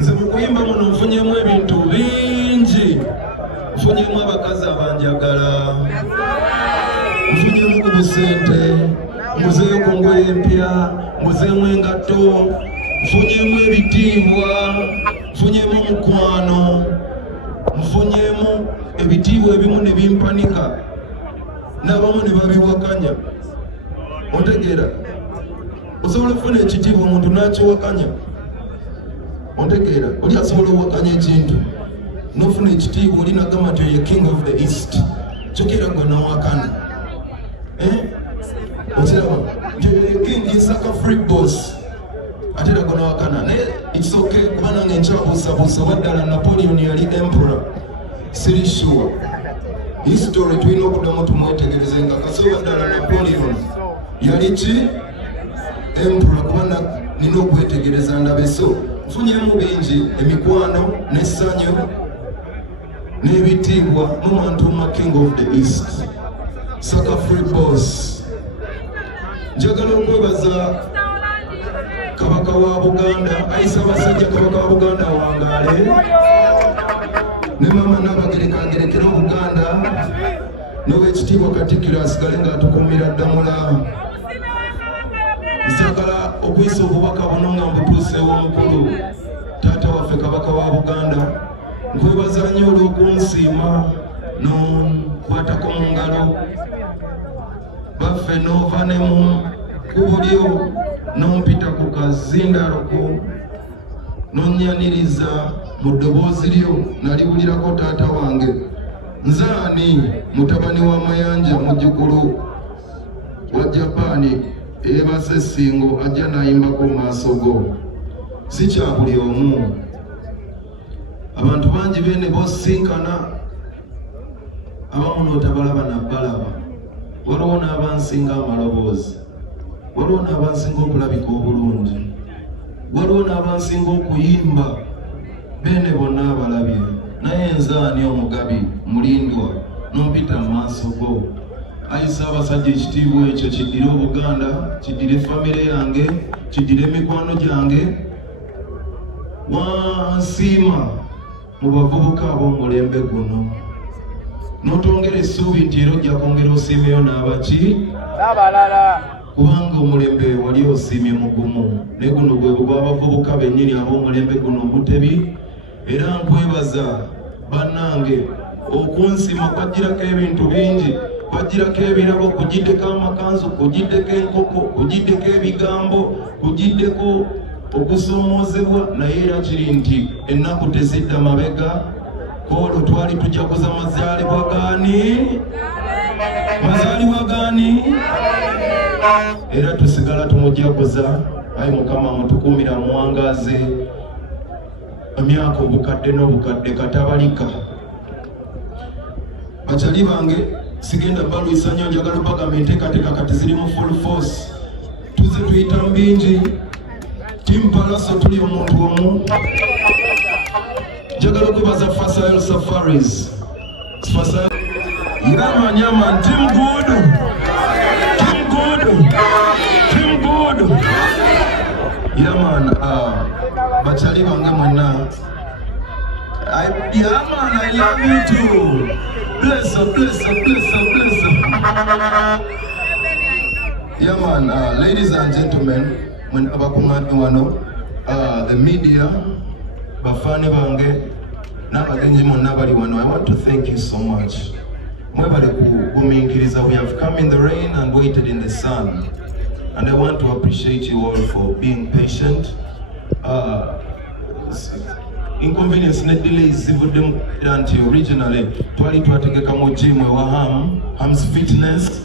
Nze mukuyimba muno nfunyemu ebintu bingi. Nfunyemu abakazi abanjagala, nfunyemu ku busente, muzeeyo ku ngoye empya, muzeemu engatto, nfunyemu ebitiibwa, nfunyemu mukwano, nfunyemu ebitiibwa ebimu ne bimpanika n'abamu ne babiwakanya. Ontegeera? Osobola okufuna ekitiibwa omuntu n'akiwakanya. Ontegeera? Oli asobola owakanya ekintu n'ofuna ekitiibwa oli n'agamba nti ye king of the east. Kyokera gwe n'owakana. Okiraba nti king Isaka free boss. Ate era gwe n'owakana. Naye it's okay kuba nange nkyabuusabuusa waddala Napoleon yali emperor. Siri sure. History tulina okuddamu tumwetegereze nga kasi waddala Napoleon yali ki? Emperor kuba nina okwetegereza ndabe. So nfunyemu bingi, emikwano n'essanyu n'ebitiibwa mumantuma king of the east, Saka free boss. Njagala okwebaza kabaka wa Buganda, ayisa abasajja kabaka wa Buganda wangaale, ne mama Nnaabagereka Buganda, n'owekitiibwa Katikkiro asigale ng'atukuumira Ddamula. Njagala okuyisa obubaka buno nga mbutuuseewo omukulu taata waffe kabaka wa Buganda. Nkwebaza nnyo olw'okunsiima n'onkwatako mu ngalo. Baffe n'ova ne mu kkubo lyo n'ompita ku kazindaloko n'onnyaniriza mu ddoboozi lyo naliwulirako taata wange. Nze ani mutabani wa Mayanja muzzukulu wa Japaani eyeebase essingo ajja n'ayimbako mu maaso go. Si kya buli omu. Abantu bangi beene bosinkana, abamu n'otabalaba nabbalaba. Waliwo n'abansinga amaloboozi, waliwo n'abansinga okulabika obulungi, waliwo n'abansinga okuyimba. Beene bonna abalabye, naye nze ani omugabi mulindwa n'ompita mu maaso go. Ayisa abasajja ekitiibwa ekyo kiddire Obuganda, kiddire famire yange, kiddire emikwano gyange. Wansiima mu bavubuka ab'omulembe guno, n'otwongera essuubi nti era ojja kwongera osiimeyo n'abaki n'abalala, kubanga omulembe wali osiimye mugumu, ne guno gwe gw'abavubuka bennyini ab'omulembe guno omutebi. Era nkwebaza bannange okunsiima kwajjirako ebintu bingi, kwajjirako ebirabo, kugiddeko amakanzu, kugiddeko enkoko, kugiddeko ebigambo, kugiddeko okusoomoozebwa. Naye era kiri nti ennaku tezidda mabega. Olwo twali tujaguza mazaalibwa gaani? Mazaalibwa gaani? Era tusigala tumujaguza. Ayi Mukama mutukuumira muwangaaze emyaka obukadde n'obukadde katabalika. Bakyali bange sigenda balwisa nnyo, njagala bagamba enteekateeka kati ziri mu full force. Tuze tuyita mu bingi. Team Palaso tuli omuntu omu. Njagala okwebaza Fasael Safaris. Fasael. Yaman, team good. Team good. Team good. Yaman, bakyali bange mwenna. Yaman, I love you too. Bless her, bless her, bless her, bless her. Yaman, ladies and gentlemen, when abakungaani wano, the media, bafane bange, n'abagenyi monna bali wano, I want to thank you so much. Mwebale kugumiikiriza. We have come in the rain and waited in the sun, and I want to appreciate you all for being patient. Inconvenience ne delays zivuddemu nti originally twali twategeka mu gym ewa Ham's Fitness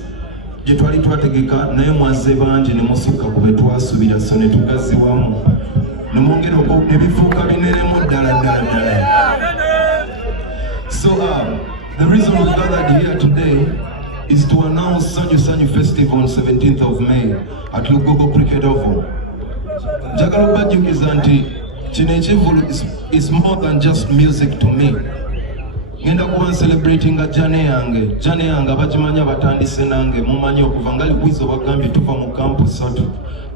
gye twali twategeka, naye mwazze bangi ne musukka ku be twasuubira, so ne tugaziwamu ne mwongera ne bifuuka bineremu ddala. So the reason we gathered here today is to announce Sanyu Sanyu Festival on 17th of May at Lugogo Cricket Oval. Njagala okubajjukiza nti Chinechivulu is more than just music to me. Ngenda kuba celebrating a jane yange abakimanya batandise nange mumanyi okuva ngali bwizo bagambye tuva mu campus satu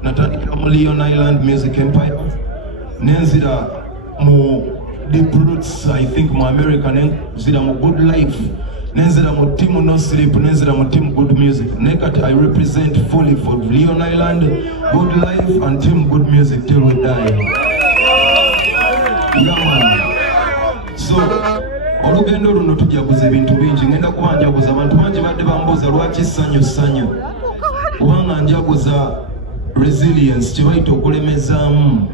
natandikira mu Leon Island Music Empire nenzira mu Deep Roots, I think mu America, nenzira mu Good Life, nenzira mu Team No Sleep, nenzira mu Team Good Music. Nekati I represent fully for Leon Island, Good Life and Team Good Music till we die. Yeah, man. So olugendo luno tujaguza ebintu bingi. Ngenda kubanjaguza abantu bangi badde bambuuza lwaki sanyu kubanga njaguza resilience kyebayita okulemezaamu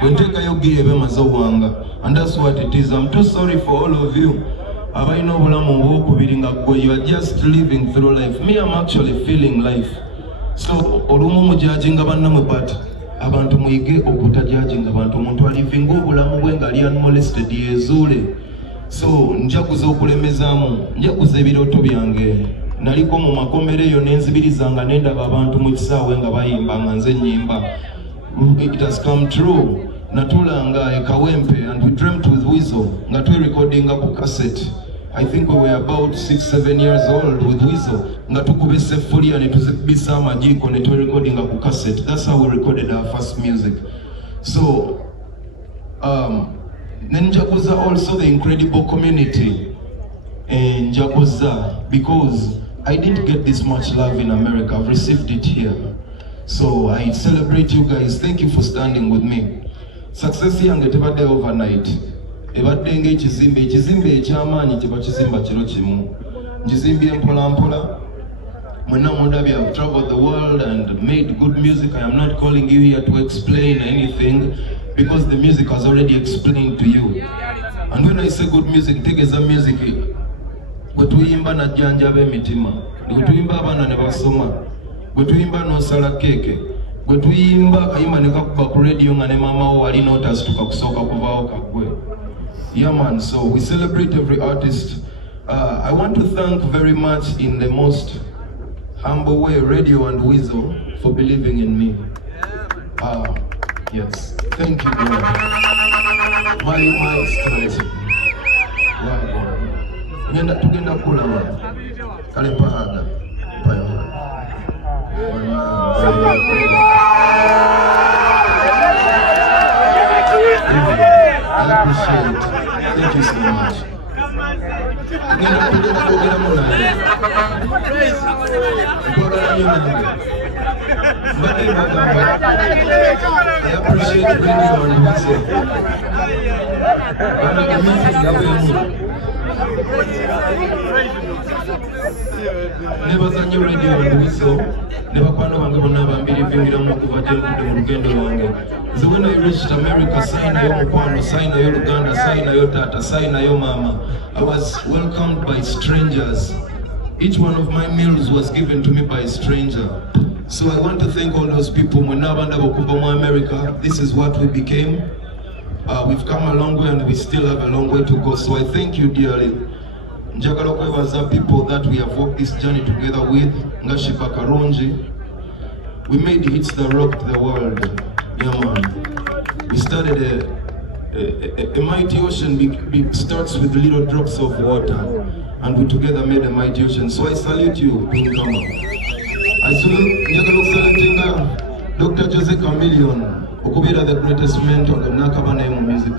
bwenteekayo gira ebemaze obwanga, and that's what it is. I'm too sorry for all of you abalina obulamu obwokubiri nga gwe you are just living through life. Me, I'm actually feeling life. So olumu mujajinga bannamwe, but abantu muyige okutajajinga bantu. Omuntu alivinga obulamu bwe nga ali unmolested yezuule. So njaguza okulemezaamu, njaguza ebirooto byange. Naliko mu makomero eyo nenzibirizanga nendaba abantu mu kisaawe nga bayimba nga nze nnyimba. It has come true. Natulanga ekawempe and we dreamt with Weasel nga twe recording ku cassette. I think we were about 6-7 years old with Weasel nga tukube sefulia ne tuzibisa amajiko ne twe recording ku cassette. That's how we recorded our first music. So njaguza also the incredible community in Njaguza, because I didn't get this much love in America. I've received it here. So I celebrate you guys. Thank you for standing with me. Success yange tebadde overnight. Ebadde ng'ekizimbe eky'amaanyi kye bakizimba kiro kimu. Ngizimbye mpola mpola. Mwenna mundabye, I've traveled the world and made good music. I am not calling you here to explain anything because the music has already explained to you. And when I say good music, tegeza music. Gwe tuyimba najjanjaba emitima. Gwe tuyimba abaana ne basoma. Gwe tuyimba n'osala keeke. Gwe tuyimba kayimba ne kakuba ku radio nga ne mama wo wali n'otasituka kusooka kuvaawo kagwe. Yeah, man, so we celebrate every artist. I want to thank very much in the most humble way Radio and Weasel for believing in me. Yes, thank you, bro. My strength. Wow. Tugenda kulama. Kale pahaga. I appreciate it. Thank you so much. I appreciate Radio and Weasel. Nebazanyo Radio and Weasel. Nebakwano bange bonna bambiriviiramu okuva gye nkudde mu lugendo lwange. So when I reached America, sign yo mukwano, sign yo Luganda, sign yo tata, sign yo mama, I was welcomed by strangers. Each one of my meals was given to me by a stranger. So I want to thank all those people. Mwenabanda Bokubomo America, this is what we became. We've come a long way and we still have a long way to go. So I thank you dearly. Njagala okwebaza people that we have walked this journey together with. Ngashipa Karungi. We made hits that rocked the world. Yeah, man. We started a mighty ocean starts with little drops of water, and we together made a mighty ocean. So I salute you, Pinkama. I salute Dr. Jose Chameleon, Okubira, the greatest mentor of Nakabana music.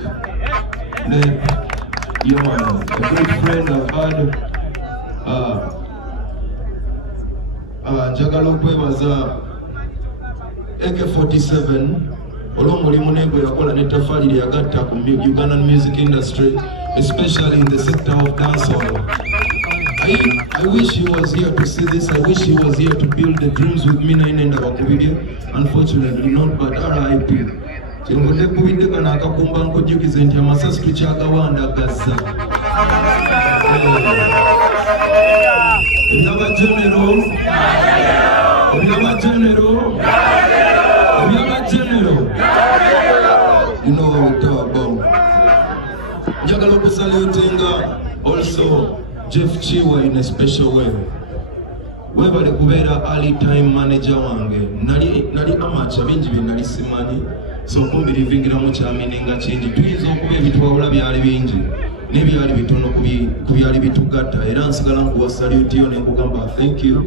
Yeah, man, a great friend I've had. Njagala okwebaza AK-47 olw'omulimu negwe yakola ne tafali lye yagatta ku Ugandan music industry, especially in the sector of dancehall. I wish he was here to see this. I wish he was here to build the dreams with me nainenda bakubirye. Unfortunately not, but RIP. Kyengudde kubidde kano akakumba nkujjukize nti amasasi tukyagawandagazza. Ebyaba general. You know what we talk about. Njagala okusalutinga also Jeff Chiwa in a special way. Webale kubeera early time manager wange. Nali amacha bingi bye nali simanyi. so kumbirivingiramu kyamininga kingi tuyinza okuba ebitwawula byali bingi n'ebyali bitono ku byali bitugatta era nsigala nkuwa salutiyo ne nkugamba thank you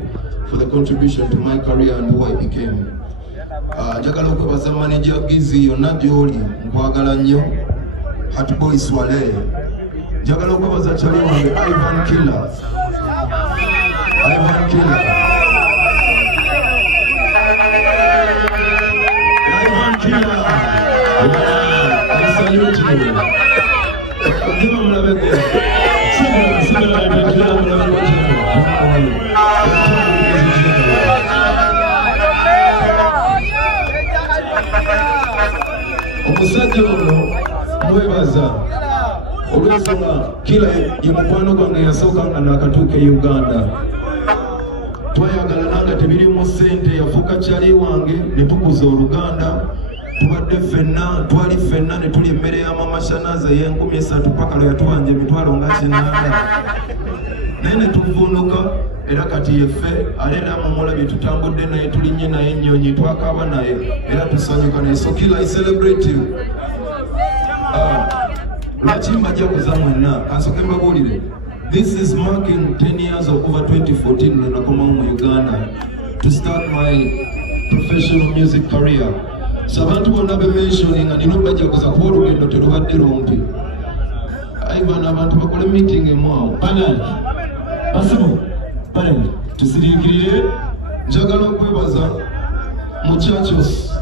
for the contribution to my career and who I became. Njagala okwebaza manager Gizi yonna gy'oli nkwagala nnyo Hatboy Swale. Njagala okwebaza kyali wange Ivan Killer. Ivan Killer. Ivan Killer. I salute you. Give him a big omusajja ono mwebaza olw'ensonga Killer ye mukwano gwange yasooka nga n'akatuuka e Uganda. Twayagala nanga tebirimu ssente yafuuka kyali wange ne tukuza oluganda tubadde ffenna twali ffenna ne tuli emmere y'amamashanaza ey'N3,000 paka lwe yatubanja emitwalo nga 8 naye ne tuvuunuka era kati yeffe aleera mumulabye tutambudde naye tulinnye naye ennyonyi twakaaba naye era tusanyuka naye. So Killer, I celebrate you. Lwaki mbajja kuza mwenna kansooke mbabuulire this is marking 10 years of over 2014 lwe nakomawo mu Uganda to start my professional music career. So abantu bonna be mentioning and nino bajja kuza kuba olugendo terubadde lumpi. Ivan abantu bakole meeting emwawo panel basibu panel tusiriikirire. Njagala okwebaza muchachos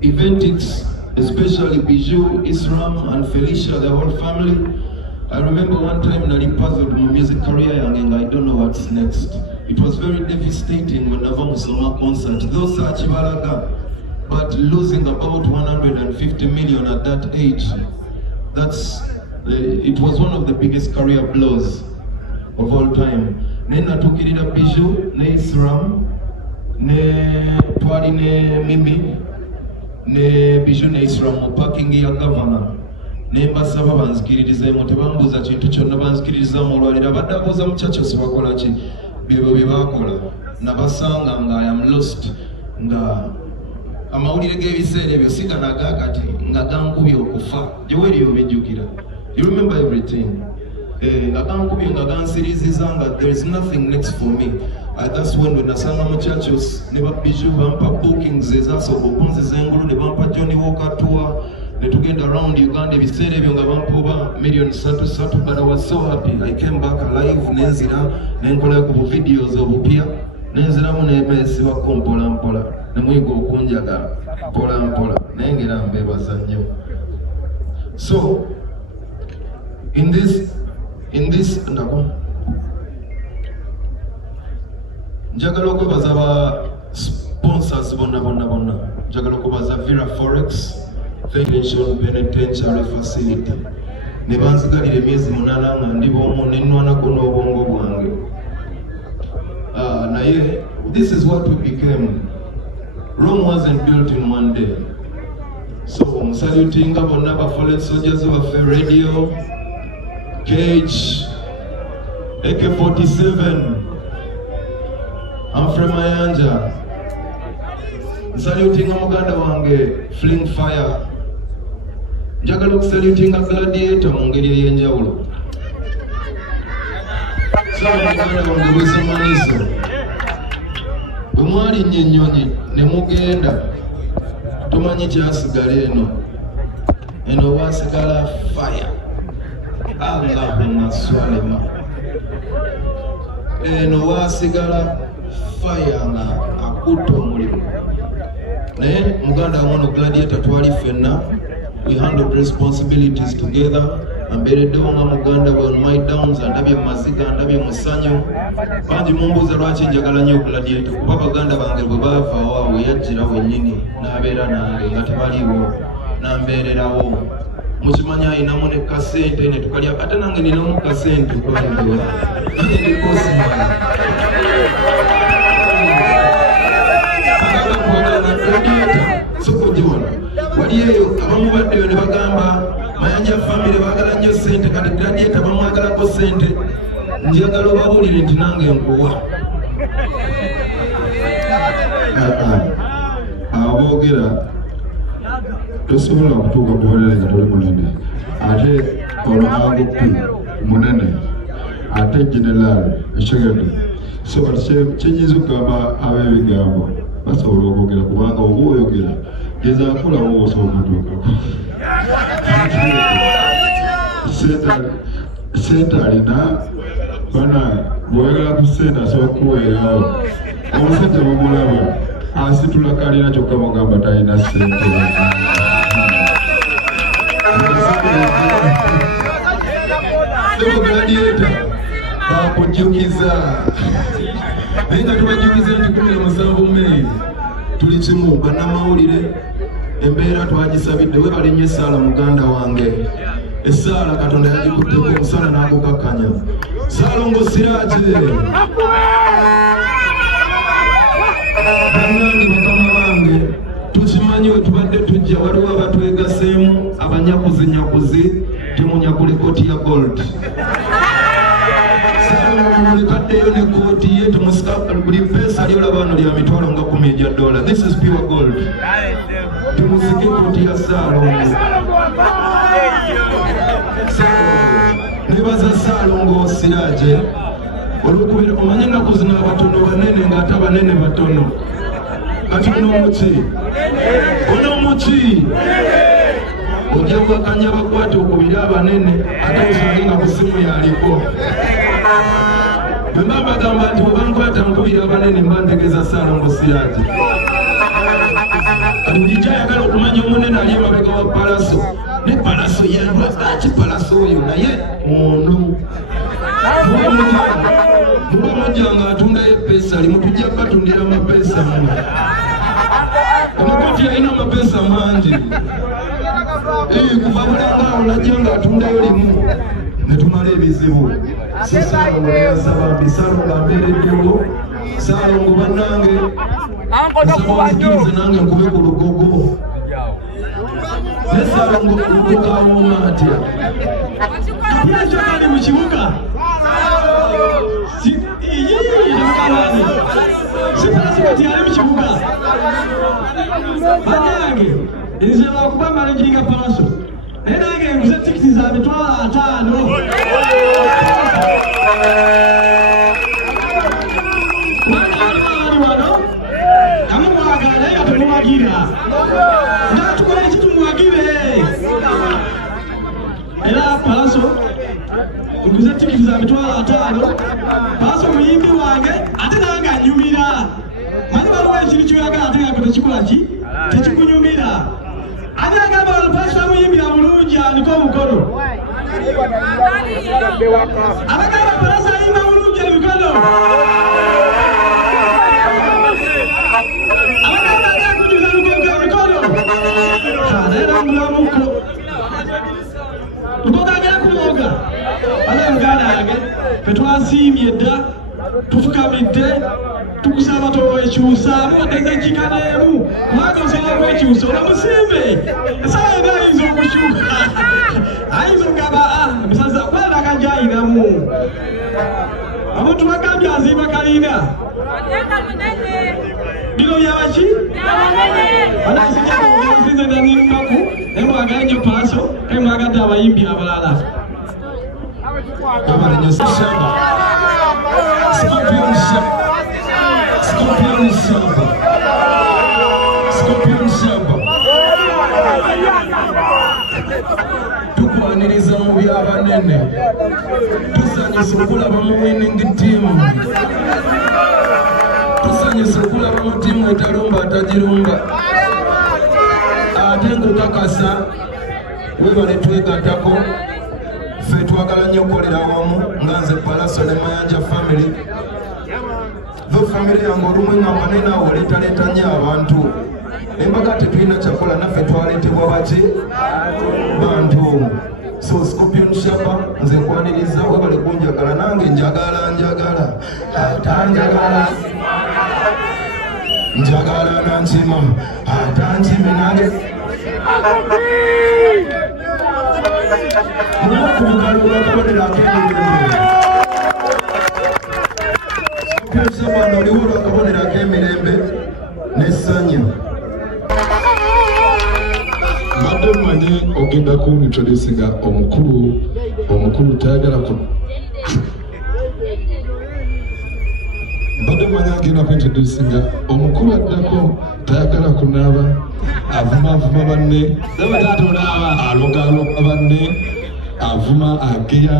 Eventix, especially Bijou, Isram and Felicia, the whole family. I remember one time nali puzzled my music career and I don't know what's next. It was very devastating when Nava Musoma concert. Those such balaga, but losing about 150 million at that age, it was one of the biggest career blows of all time. Then I took it up Bijou, ne Isram, ne Twali ne Mimi, ne Bijou ne Isram mu parking ya governor. Ne mbasaba banzikiririzeemu tebambuuza kintu kyonna banzikiririzaamu olwaliro abadde abuuza muchachos bakola ki byo bye baakola nabasanga nga I am lost nga amawulire g'ebiseera ebyo siganaga kati nga gankubye okufa gyeweri obijjukira. You remember everything. Nga gankubye nga gansiriziza nga there is nothing next for me. That's when nasanga muchachos ne Bijou bampa bookings ezasooka okunziza engulu ne bampa Johnny Walker tour. Ne tugenda around Uganda ebiseera ebyo nga bampa million 3 but I was so happy. I came back alive nenzira nenkola ku videos obupya nenziramu nebesibako mpola mpola nemuyiga okunjagala mpola mpola naye ngera mbebaza nnyo. So in this ndako njagala okwebaza ba sponsors bonna njagala okwebaza Vera Forex Financial Penitentiary Facility. Ne banzigalira emyezi 8 nga ndi bwomu nenwanako n'obwongo bwange. Naye this is what we became. Rome wasn't built in one day. So musalutinga bonna ba fallen soldiers baffe Radio Cage AK-47 Humphrey Mayanja. Musalutinga muganda wange Fling Fire. Njagala okusalutinga Gladiator mu ngeri ey'enjawulo. Muganda wange Wesamaniso. Bwe mwali nnyo ennyonyi ne mugenda tomanyi kyasigala eno waasigala fire. Allahumma swalema. Eno waasigala fire nga akutta omulimu. Naye muganda wange Gladiator twali ffenna. We handled responsibilities together. Ambereddewo nga muganda we on my downs andabye maziga andabye musanyo. Bangi mumbuuza lwaki njagala nnyo Gladiator kuba baganda bange bwe baavaawo awo yajjira wennyini n'abeera nange nga tebaliiwo n'ambeererawo. Mukimanyi ayinamu ne kasente ne tukalya ate nange ninamu kasente kwaliwo nange ndikosimala. Agala kwagala Gladiator sokojiwala wali eyo abamu baddeyo ne bagamba Mayanja family baagala nnyo sente kati Gladiator bamwagalako sente. Njagala obabuulire nti nange nkuwa. Aboogera tosobola kutuuka kubalira nga toli munene ate olwangupi munene ate general ekigendo so kyenyinza okugamba ab'ebigambo basobola okwogera kubanga oba oyogera gezakulawo osobola okutuukako sente alina bana bw'oyagala ku sente asobola okuweerawo omusajja bamulaba asitula kalina kyokka mugamba talina sente gladiator bakujjukiza naye nga tubajjukiza nti 17 Mei tuli kimu bannamawulire embeera twagisabidde we bali nnyo essaala muganda wange essaala Katonda yagikutteko omusana n'agukakkanya Saalongo Siraaje bannange bakama bange tukimanyi we tubadde tujja waliwo abatwegaseemu abanyakuzinyakuzi temunyakula ekooti ya gold Saalongo ne kooti ye temusika buli peesa lyolaba wano lya mitwalo nga $10. This is pure gold temusika ekooti ya Saalongo nebaza Saalongo Siraaje olw'okubeera omanyi ennaku zino abatono banene ng'ate abanene batono kati onomuki ojja kwakanya bakwate okubira abanene ate osange nga ku ssimu yaliko bwe mba bagamba nti webankwata nkubira abanene mba ntegeeza Saalongo Siraaje bulijjo ayagala okumanya omunene ali emabega wa palaso ne palaso yalwaki palaso oyo naye ono mubamujja nga atundayo epeesa limu tujja batundira amapeesa mu omukooti yalina amapeesa mangi kuva bulangaawo najja nga atundayo limu ne tumala ebizibu so Saalongo neyasaba mbi Saalongo ambeereddewo Saalongo bannange nzikirize nange nkube ku lugogo ne Saalongo lugogo awooma atya yakyo ali mu kibuga sipalasibati ali mu kibuga bannange nze lwakuba mala njinga palaso naye nange nguze tikiti za mitwalo 5 Natukola ekitumwagire era palaso nguze tikiti za mitwalo 5 palaso muyimbi wange ate nange anyumira manyi baliwo ekintu kyoyagala ate nga tekikola ki tekikunyumira ate agamba palaso amuyimbira bulungi aliko omukono abagamba palaso ayimba bulungi emikono tukogagera kumoga bana muganda yange petwasiimye dda tufukamidde tukusaba towekyusa mugeze kikaneemu kubanga osobola okwekyusa olamusiime esawa ena ayinza okukyuka ayinza okugamba musaza kwenda kajayinamu omuntu bagambye azimba kalina bino byabaki anasijaozinze nanimunaku emwagala nyo palaso emwagadde abayimbi abalala tukwaniriza mu byabanene tusanyusa okulaba mu winning team tusanyusa okulaba mu tiimu etalumba atagirumba ate nkukakasa webale twegattako ffe twagala nnyo okukolera awamu nga nze Palaso ne Mayanja family tho family yange olumwe nga manene awo leetaleeta nnyo abantu embaga tetulina kyakola naffe twaleetebwa baki bantu so Scorpion Shaba nze nkwaniriza webale kunjagala nange njagala atanjagala njagala nankima atankime nange kumukalo lwakabonera akemirembe Scorpion Shaba noliwo lwakabonera akemirembe nessanyu mbadde mmanyi ogenda kuintroducinga omukulu tayagala ku mbadde mmanyi agenda kuintroducinga omukulu addako tayagala kunaaba avuma banne aloga banne avuma ageya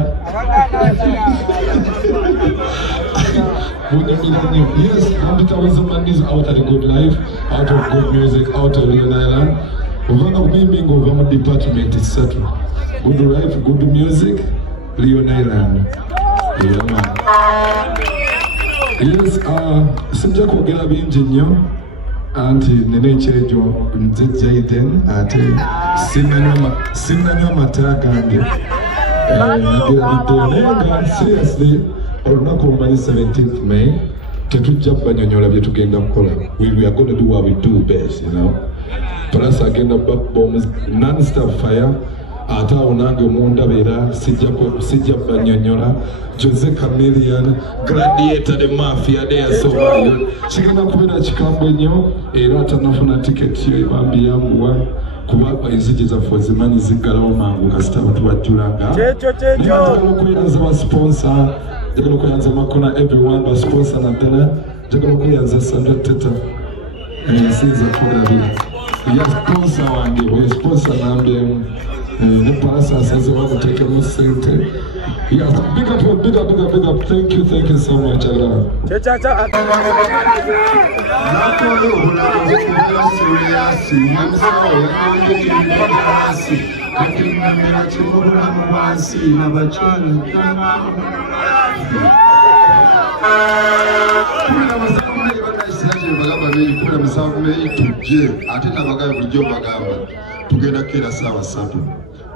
yes, Ambika Wazaman is out at a good life, out of good music, out of Leon Island. Uvanga kumimbingo uvama department is settled. Good life, good music, Leon Island. Yeah, man. Yes, sinja kwogera bingi nnyo anti nene Kirejo nze Jaden ate sinanywa amata gange nagira seriously olunaku olumanyi 17th May tetujja banyonyola bye tugenda kukola. We are going to do what we do best, you know. Plus agenda bombs non-stop fire ate awo nange mundabera sijja banyonyola. Jose Chameleon, Gladiator, the Mafia, they are so valued. Kigenda kubeera kikambwe nnyo era atanafuna ticket yo ebambi yanguwa kuba enzigi zaffe zimanyi ziggalawo mangu kasita batubajjulanga. Njagala okweyanza basponsa, njagala okweyanza Makona everyone basponsa naddala, njagala okweyanza Sandra Teta ensinza kolabira ya sponsor wange we sponsor nambe ne Palasa asaze bamuteekemu ssente. Yes, big up. Thank you so much.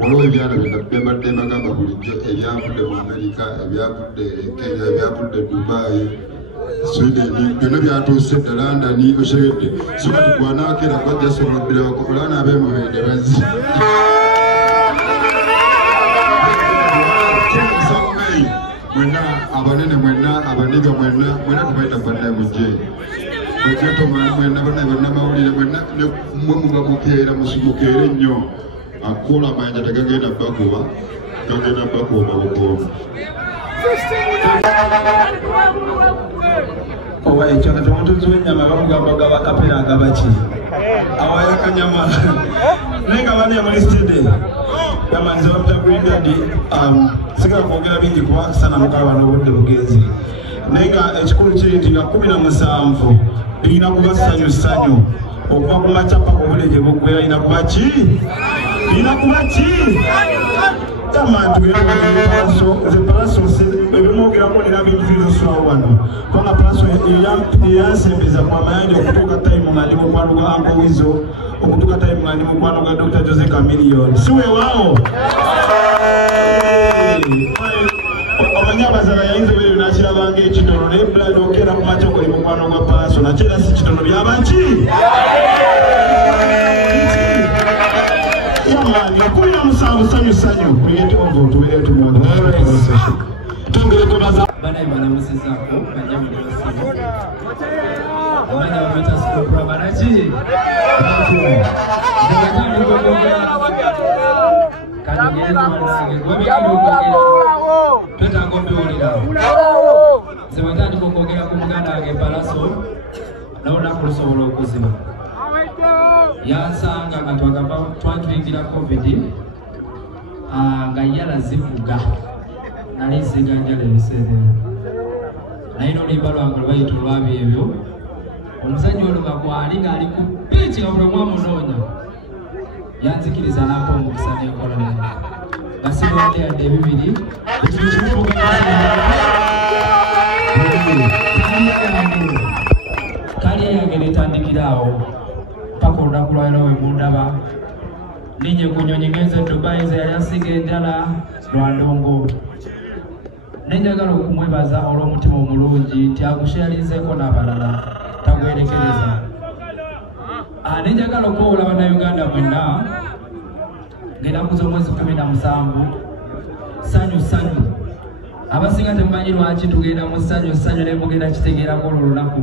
Waliwo ebyana byabadde bagamba bulijjo ebyavudde mu Amerika, ebyavudde Kenya, ebyavudde Dubai, Sweden, byonna byatuuse dda London, oshegedde. So kati gwanaakera gwajja soboddera bakolana ab'emubeede bazzi. Mwenna abanene mwenna abaniga mwenna tubayita bannaye mujje. Mwenna bannamawulire mwenna mwe muba mukeera mukeere nnyo. Akola manja tagagenda bakuba bukoba. Owa ekyo kati omutunzi w'ennyama bamugamba bakapera agabaki awayakanyama naye nga bane muri stede yamanyiza bamuta Green Daddy sigala kwogera bingi kuba sana mukaba n'obudde bugenzi naye nga ekikulu kiri nti nga 17 birina kuba ssanyu okuva ku macapa ku budde buggwera ina kuba ki Tamantu the Palaso ebimwogerako nina bintu bizusuwa wano kubanga Palaso yansembeza kwa mayanja okutuuka time nga ndi mukwano gwa Uncle Wizzo okutuuka time nga ndi mukwano gwa Dr. Jose Chameleon si weewaawo omanyi abazala yayinza obeeyo nakirabanga ekitono naye bulani okeera ku makya okoli mukwano gwa Palaso nakyo era si kitono byabaki Kulina musanvu sanyu kuyete ovo tubeere tumoda tongere kubaza bana banamusizako bajja mu basimu abana bameta sikopra banachi ndakatani kwogera kanogere mwanange gwabikiro kwogera twetagombe olira sebatandi kwogera ku muganda wange Palaso n'olunaku lusobola okuzima yansanga nga twatuyingira COVID nga yalazivuga nali nsiganjala ebiseera naye n'oluyimba lwange lwebayita olwabi ebyo omusajja olwo nga gwali ng'ali ku biiki nga buli omu amunoonya yanzikiriza n'ampa omukisa n'enkola naye nga sigonde yadde ebibiri kalya yange netandikira awo paka olunaku lwaliro we mundaba ninye ku nnyonyi ngenze Dubai ze yali asiga enjala lwandongo nenjagala okumwebaza olw'omutima omulungi nti agushalinzeeko n'abalala tagwerekereza nenjagala okwowola bannayuganda mwenna ng'ennaku z'omwezi 17 sanyu abasinga temumanyi lwaki tugenda mu sanyu naye mugenda kitegeerako olwo olunaku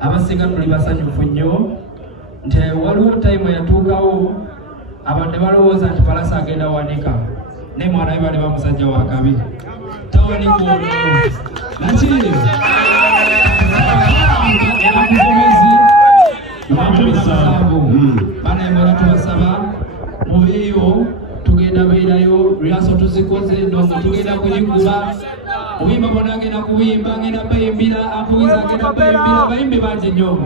abasinga tuli basanyufu nnyo nti waliwo time yatuukawo abadde balowooza nti Palasa agenda wanika naye mwana we bali bamusajja wa kabi tawanika ono nakiri bana ebola tubasaba mubeeyo tugenda beerayo riaso tuzikoze ndongo tugenda kugikuba obuyimba bona agenda kubuyimba ngenda bayimbira apugiza agenda bayimbira bayimbi bangi nnyo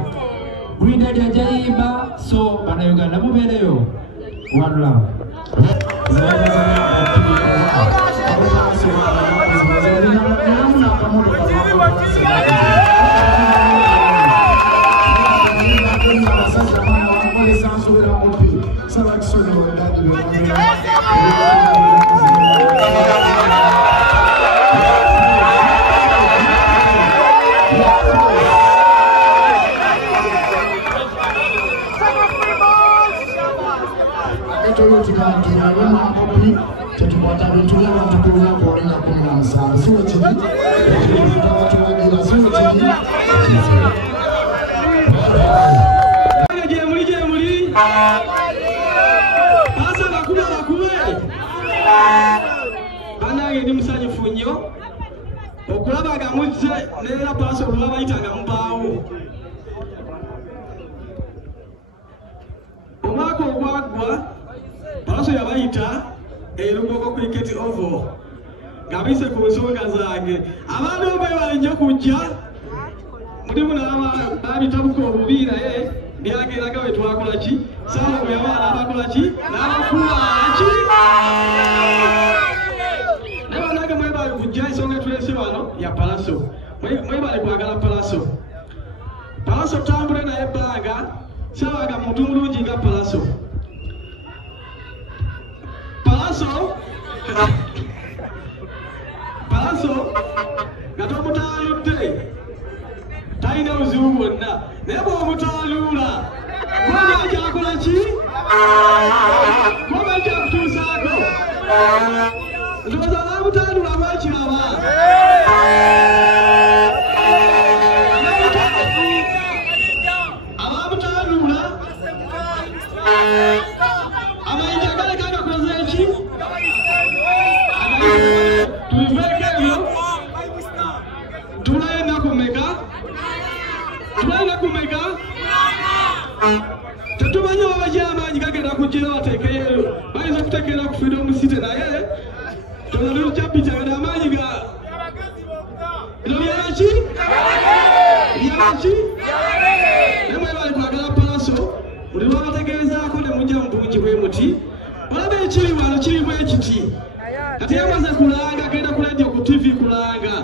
Green Daddy ajayimba so bana Uganda mubeereyo one love Banange ndi musanyufu nnyo okulabaga muzze neera Palasa oluba bayitanga mubaawo omwaka ogwagwa Palasa yabayita erugogo cricket oval ngabise ku nsonga zange abantu beebale nnyo kujja mulimu n'ababitabuka obubi naye byageraga bwe twakola ki saala bwe abaana abakola ki n'abakula ki naye mwebale kujja ensonga tulese wano ya Palaso mwebale kwagala Palaso tambule naye ebbanga saawaga muntu mulungi nga Palaso nga tomutaaludde talina buzibu bwonna naye bw'omutaaluula gwaba ajakola ki gwaba ajakutuusaako ndowooza baamutaaluula lwakiraba abaamutaaluula amayinja galeka gakoze eki tubiveeko ebyo tulayo ennaku mmeka tetumanyi oba amaanyi gagenda kujjira bateekeyo bayinza okuteekera ku Freedom City naye tolaliyo kyabitagenda amaanyi ga bino byaki nemwe bali kwagala Palaso buli lwabategeezaako ne mujja mu bungi bwe muti olaba ekiri wano kiri bwe kiti kati yamaze kulanga agenda ku radio ku TV kulanga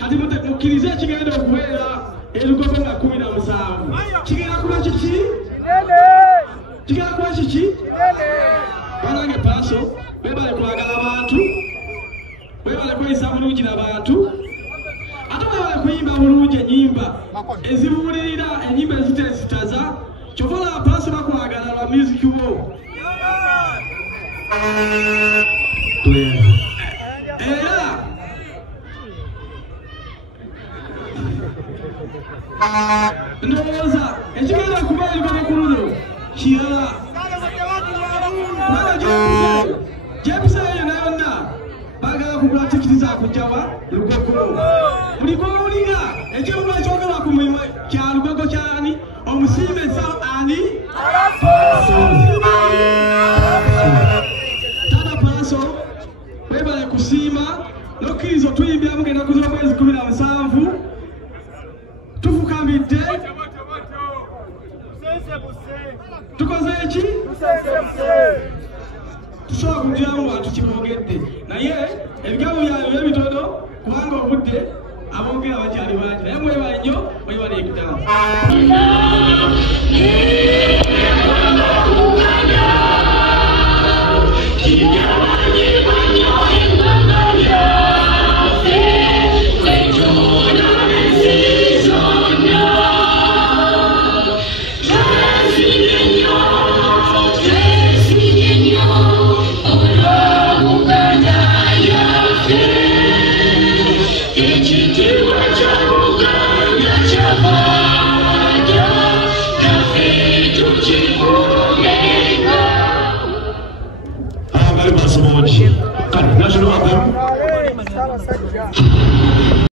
kati mukkirize ekigenda okubeera erugogo nga 17 kigenda kuba kiki kigenda kuba kiki banange Palaso bebale kwagala abantu bebale kweyisa bulungi n'abantu ate bebale kuyimba bulungi ennyimba ezibuulirira ennyimba ezitezitaza kyova Palaso bakwagala lwa music wo era ndowooza ekigenda kuba erugogo ku luno kirala gyebiseeyo yonna yonna bagala kugula tikiti za kujjawa lugogo buli gwowulira ekiruga ekyogerwa ku mulimu kya lugogo kyani omusiime sa ani tata Palaso webale kusiima nokkiriza otuyimbira mugenda kuza omwezi 17 tufukambidde tukoze eki tusobola kugiramu bantu kibogedde naye ebigambo byayo byebitono kubanga obudde aboogera bakyali bangi naye mwebale nnyo mwebale ekitala